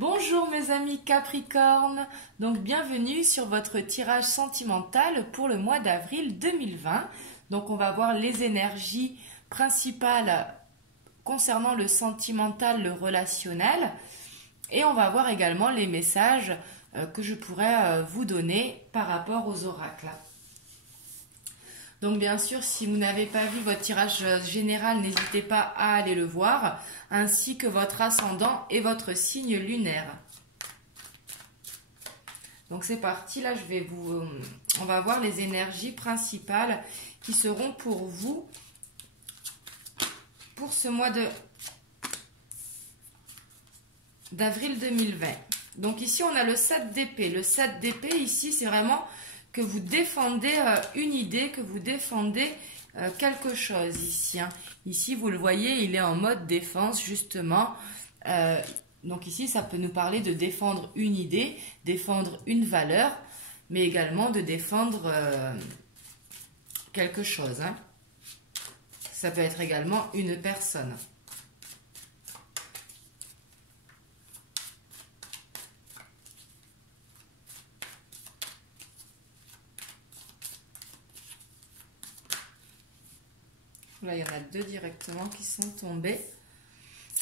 Bonjour mes amis Capricorne, donc bienvenue sur votre tirage sentimental pour le mois d'avril 2020. Donc on va voir les énergies principales concernant le sentimental, le relationnel, et on va voir également les messages que je pourrais vous donner par rapport aux oracles. Donc bien sûr, si vous n'avez pas vu votre tirage général, n'hésitez pas à aller le voir, ainsi que votre ascendant et votre signe lunaire. Donc c'est parti, là on va voir les énergies principales qui seront pour vous pour ce mois d'avril 2020. Donc ici on a le 7 d'épée. Le 7 d'épée ici c'est vraiment que vous défendez une idée, que vous défendez quelque chose ici. Ici, vous le voyez, il est en mode défense, justement. Donc ici, ça peut nous parler de défendre une idée, défendre une valeur, mais également de défendre quelque chose. Ça peut être également une personne. Là, il y en a deux directement qui sont tombés.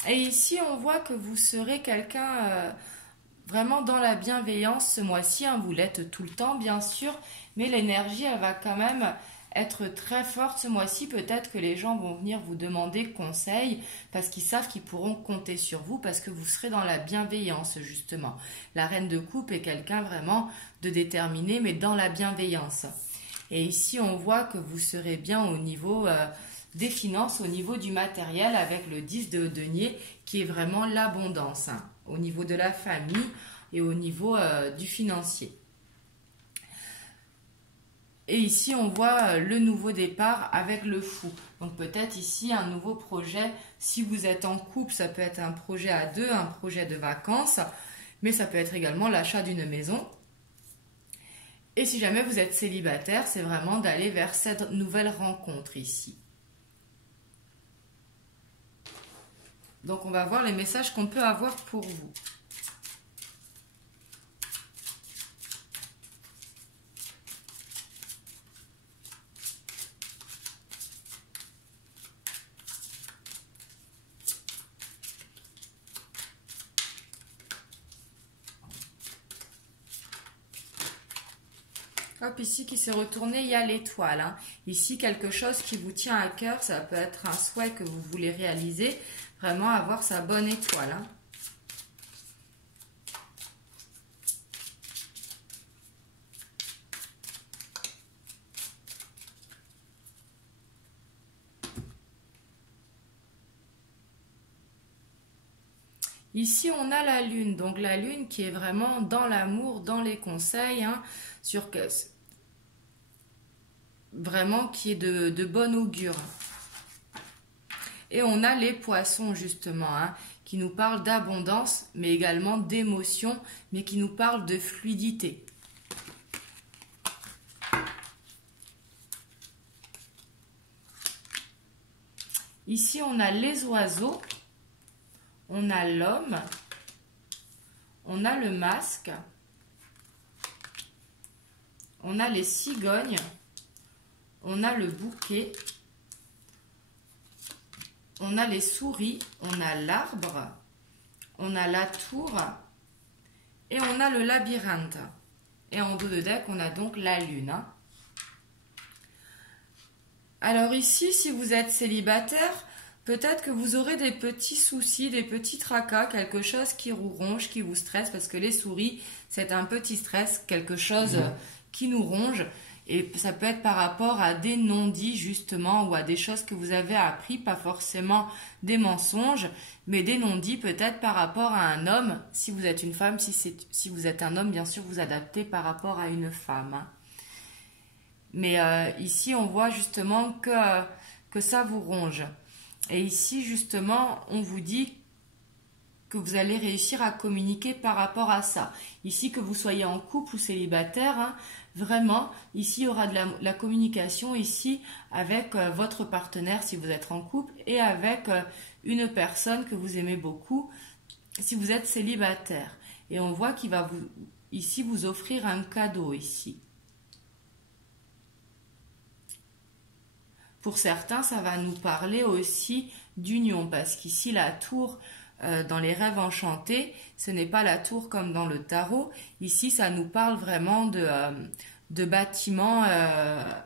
Et ici, on voit que vous serez quelqu'un vraiment dans la bienveillance ce mois-ci. Vous l'êtes tout le temps, bien sûr. Mais l'énergie, elle va quand même être très forte ce mois-ci. Peut-être que les gens vont venir vous demander conseil parce qu'ils savent qu'ils pourront compter sur vous parce que vous serez dans la bienveillance, justement. La reine de coupe est quelqu'un vraiment de déterminé, mais dans la bienveillance. Et ici, on voit que vous serez bien au niveau des finances, au niveau du matériel avec le 10 de denier qui est vraiment l'abondance au niveau de la famille et au niveau du financier. Et ici on voit le nouveau départ avec le fou. Donc peut-être ici un nouveau projet. Si vous êtes en couple, ça peut être un projet à deux, un projet de vacances, mais ça peut être également l'achat d'une maison. Et si jamais vous êtes célibataire, c'est vraiment d'aller vers cette nouvelle rencontre ici. Donc, on va voir les messages qu'on peut avoir pour vous. Hop, ici qui s'est retourné, il y a l'étoile. Ici, quelque chose qui vous tient à cœur, ça peut être un souhait que vous voulez réaliser. Vraiment avoir sa bonne étoile. Ici, on a la lune. Donc, la lune qui est vraiment dans l'amour, dans les conseils, vraiment qui est de bon augure. Et on a les poissons, justement, qui nous parlent d'abondance, mais également d'émotion, mais qui nous parlent de fluidité. Ici, on a les oiseaux, on a l'homme, on a le masque, on a les cigognes, on a le bouquet, on a les souris, on a l'arbre, on a la tour et on a le labyrinthe. Et en dos de deck, on a donc la lune. Alors ici, si vous êtes célibataire, peut-être que vous aurez des petits soucis, des petits tracas, quelque chose qui vous ronge, qui vous stresse, parce que les souris, c'est un petit stress, quelque chose qui nous ronge. Et ça peut être par rapport à des non-dits justement ou à des choses que vous avez appris, pas forcément des mensonges, mais des non-dits peut-être par rapport à un homme. Si vous êtes une femme, si vous êtes un homme, bien sûr, vous adaptez par rapport à une femme. Mais ici, on voit justement que ça vous ronge. Et ici, justement, on vous dit que vous allez réussir à communiquer par rapport à ça. Ici, que vous soyez en couple ou célibataire, vraiment, ici, il y aura de la communication ici avec votre partenaire si vous êtes en couple et avec une personne que vous aimez beaucoup si vous êtes célibataire. Et on voit qu'il va vous offrir un cadeau ici. Pour certains, ça va nous parler aussi d'union, parce qu'ici, la tour, dans les rêves enchantés, ce n'est pas la tour comme dans le tarot. Ici, ça nous parle vraiment de bâtiments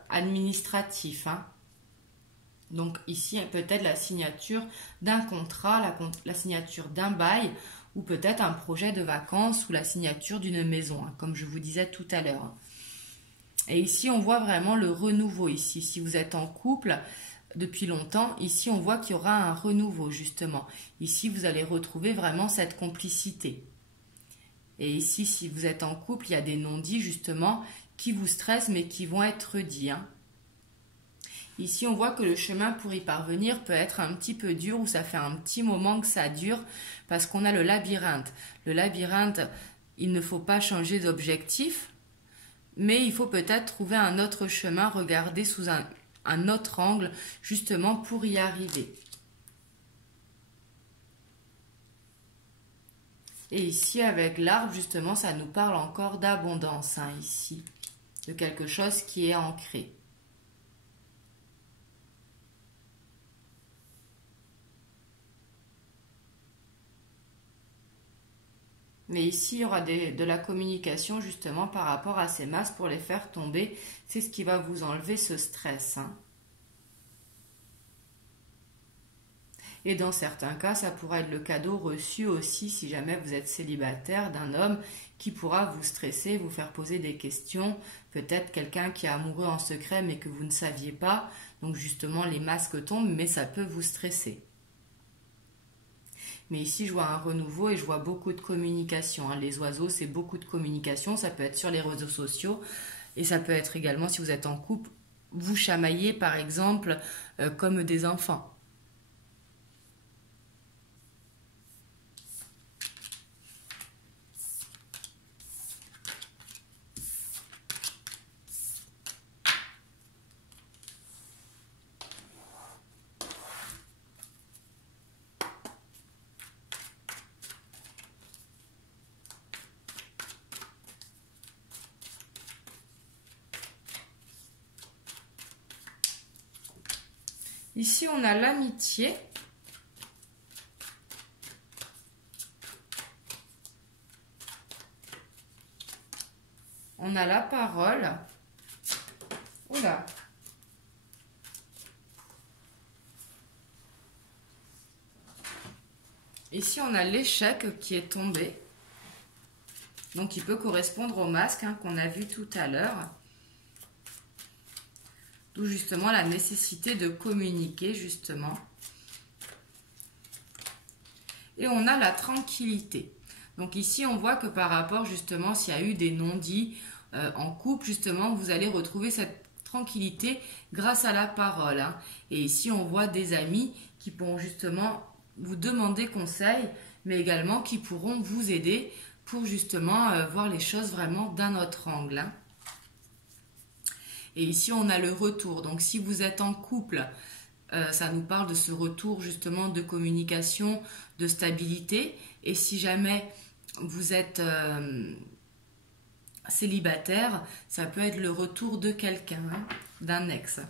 administratifs. Hein. Donc ici, peut-être la signature d'un contrat, la signature d'un bail, ou peut-être un projet de vacances, ou la signature d'une maison, hein, comme je vous disais tout à l'heure. Et ici, on voit vraiment le renouveau ici. Si vous êtes en couple depuis longtemps, ici, on voit qu'il y aura un renouveau, justement. Ici, vous allez retrouver vraiment cette complicité. Et ici, si vous êtes en couple, il y a des non-dits, justement, qui vous stressent, mais qui vont être dits. Hein. Ici, on voit que le chemin pour y parvenir peut être un petit peu dur, ou ça fait un petit moment que ça dure, parce qu'on a le labyrinthe. Le labyrinthe, il ne faut pas changer d'objectif, mais il faut peut-être trouver un autre chemin, regarder sous un autre angle, justement pour y arriver. Et ici, avec l'arbre, justement, ça nous parle encore d'abondance, hein, ici, de quelque chose qui est ancré. Mais ici, il y aura de la communication justement par rapport à ces masses pour les faire tomber. C'est ce qui va vous enlever ce stress. Hein. Et dans certains cas, ça pourra être le cadeau reçu aussi si jamais vous êtes célibataire d'un homme qui pourra vous stresser, vous faire poser des questions. Peut-être quelqu'un qui est amoureux en secret mais que vous ne saviez pas. Donc justement, les masques tombent, mais ça peut vous stresser. Mais ici, je vois un renouveau et je vois beaucoup de communication. Hein. Les oiseaux, c'est beaucoup de communication. Ça peut être sur les réseaux sociaux et ça peut être également, si vous êtes en couple, vous chamailler, par exemple, comme des enfants. Ici, on a l'amitié. On a la parole. Oula. Ici, on a l'échec qui est tombé. Donc, il peut correspondre au masque hein, qu'on a vu tout à l'heure. D'où justement la nécessité de communiquer, justement. Et on a la tranquillité. Donc ici, on voit que par rapport, justement, s'il y a eu des non-dits en couple, justement, vous allez retrouver cette tranquillité grâce à la parole. Hein. Et ici, on voit des amis qui pourront justement vous demander conseil, mais également qui pourront vous aider pour justement voir les choses vraiment d'un autre angle. Hein. Et ici, on a le retour. Donc, si vous êtes en couple, ça nous parle de ce retour justement de communication, de stabilité. Et si jamais vous êtes célibataire, ça peut être le retour de quelqu'un, hein, d'un ex.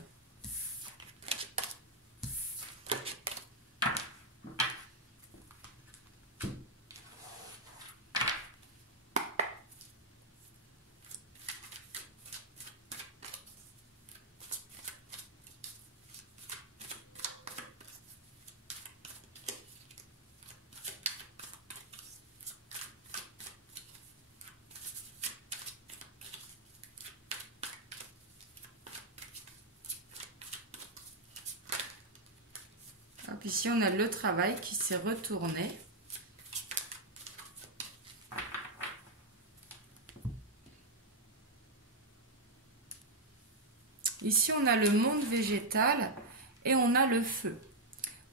Hop, ici, on a le travail qui s'est retourné. Ici, on a le monde végétal et on a le feu.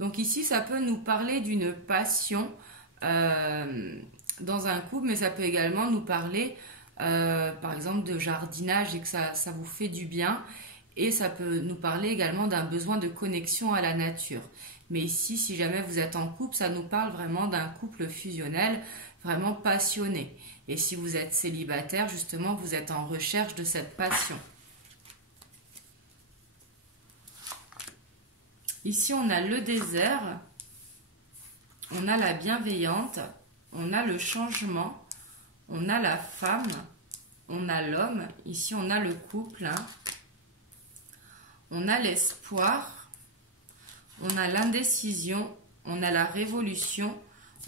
Donc ici, ça peut nous parler d'une passion dans un couple, mais ça peut également nous parler, par exemple, de jardinage et que ça vous fait du bien. Et ça peut nous parler également d'un besoin de connexion à la nature. Mais ici, si jamais vous êtes en couple, ça nous parle vraiment d'un couple fusionnel, vraiment passionné. Et si vous êtes célibataire, justement, vous êtes en recherche de cette passion. Ici, on a le désert, on a la bienveillante, on a le changement, on a la femme, on a l'homme. Ici, on a le couple, hein. On a l'espoir, on a l'indécision, on a la révolution,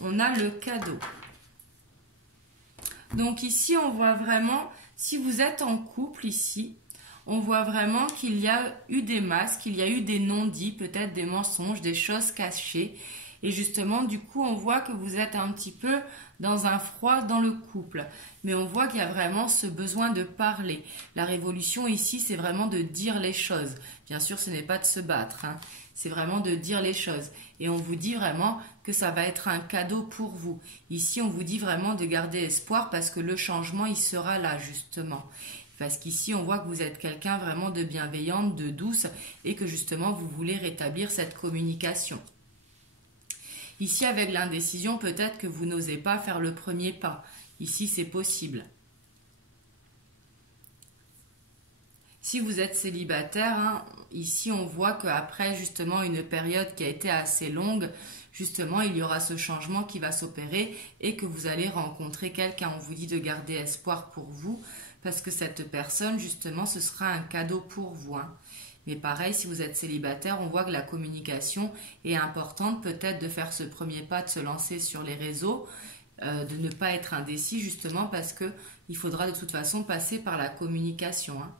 on a le cadeau. Donc ici, on voit vraiment, si vous êtes en couple ici, on voit vraiment qu'il y a eu des masques, qu'il y a eu des non-dits, peut-être des mensonges, des choses cachées. Et justement, du coup, on voit que vous êtes un petit peu dans un froid dans le couple. Mais on voit qu'il y a vraiment ce besoin de parler. La révolution ici, c'est vraiment de dire les choses. Bien sûr, ce n'est pas de se battre, hein. C'est vraiment de dire les choses. Et on vous dit vraiment que ça va être un cadeau pour vous. Ici, on vous dit vraiment de garder espoir parce que le changement, il sera là, justement. Parce qu'ici, on voit que vous êtes quelqu'un vraiment de bienveillante, de douce et que justement, vous voulez rétablir cette communication. Ici, avec l'indécision, peut-être que vous n'osez pas faire le premier pas. Ici, c'est possible. Si vous êtes célibataire, hein, ici, on voit qu'après, justement, une période qui a été assez longue, justement, il y aura ce changement qui va s'opérer et que vous allez rencontrer quelqu'un. On vous dit de garder espoir pour vous parce que cette personne, justement, ce sera un cadeau pour vous, hein. Mais pareil, si vous êtes célibataire, on voit que la communication est importante, peut-être de faire ce premier pas, de se lancer sur les réseaux, de ne pas être indécis justement parce qu'il faudra de toute façon passer par la communication, hein.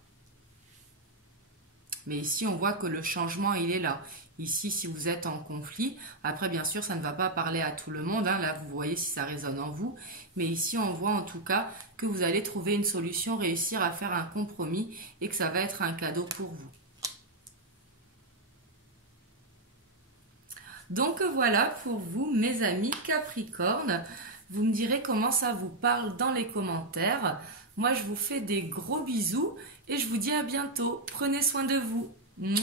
Mais ici, on voit que le changement, il est là. Ici, si vous êtes en conflit, après, bien sûr, ça ne va pas parler à tout le monde, hein. Là, vous voyez si ça résonne en vous. Mais ici, on voit en tout cas que vous allez trouver une solution, réussir à faire un compromis et que ça va être un cadeau pour vous. Donc voilà pour vous, mes amis Capricorne. Vous me direz comment ça vous parle dans les commentaires. Moi, je vous fais des gros bisous et je vous dis à bientôt. Prenez soin de vous. Mouah.